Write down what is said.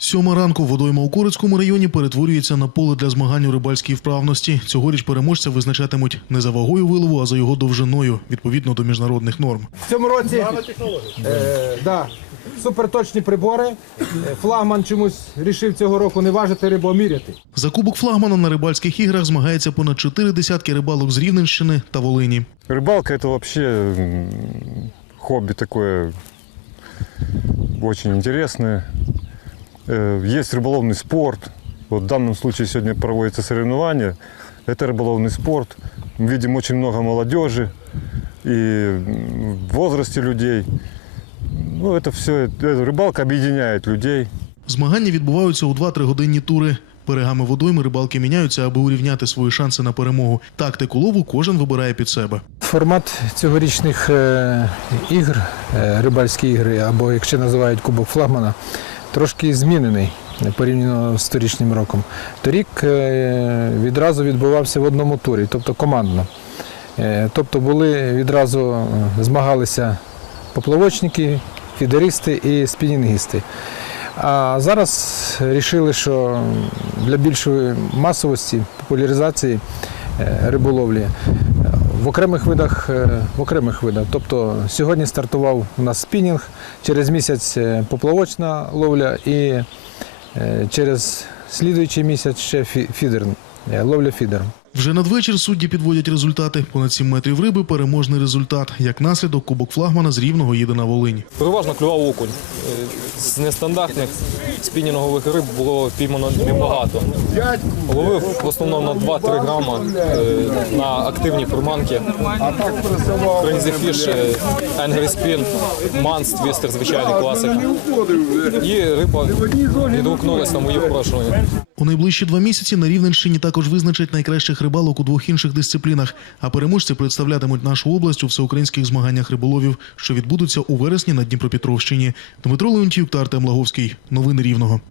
Сьома ранку водойма у Корицькому районі перетворюється на поле для змагань у рибальській вправності. Цьогоріч переможця визначатимуть не за вагою вилову, а за його довжиною, відповідно до міжнародних норм. В цьому році е, да, суперточні прибори. Е, Флагман чомусь рішив цього року не важити рибу, а міряти. За кубок флагмана на рибальських іграх змагається понад чотири десятки рибалок з Рівненщини та Волині. Рыбалка это вообще м, хобби такое очень интересное. Э, Есть рыболовный спорт. Вот в данном случае сегодня проводится соревнование. Это рыболовный спорт. Мы видим очень много молодежи и м, в возрасте людей. Ну, это все, рыбалка объединяет людей. Змагання відбуваються у 2-3 годинні тури. Берегами водойми рибалки міняються, аби урівняти свої шанси на перемогу. Тактику лову кожен вибирає під себе. Формат цьогорічних е, ігр, е, рибальські ігри, або як ще називають Кубок флагмана, трошки змінений порівняно з торічнім роком. Торік е, відразу відбувався в одному турі, тобто командно. Е, Тобто були відразу е, змагалися поплавочники, фідеристи і спінінгісти. А зараз вирішили, що для більшої масовості, популяризації е, риболовлі е, в окремих видах, е, в окремих видах. Тобто сьогодні стартував у нас спінінг, через місяць е, поплавочна ловля і е, через слідуючий місяць ще фі- фідер, ловля фідером. Вже надвечір судді підводять результати. Понад 7 метрів риби переможний результат. Як наслідок, кубок флагмана з рівного їде на Волинь. Переважно клював окунь. Е, З нестандартних спінінгових риб було піймано небагато. Ловив в основному на 2-3 грама е, на активні приманки. Е, Angry Spin, Манс, Твістер, звичайний класика. І риба відгукнулася на мої впрошування. У найближчі два місяці на Рівненщині також визначать найкращих рибалок у двох інших дисциплінах. А переможці представлятимуть нашу область у всеукраїнських змаганнях риболовів, що відбудуться у вересні на Дніпропетровщині. Дмитро Леонтьюк та Артем Лаговський. Новини Рівного.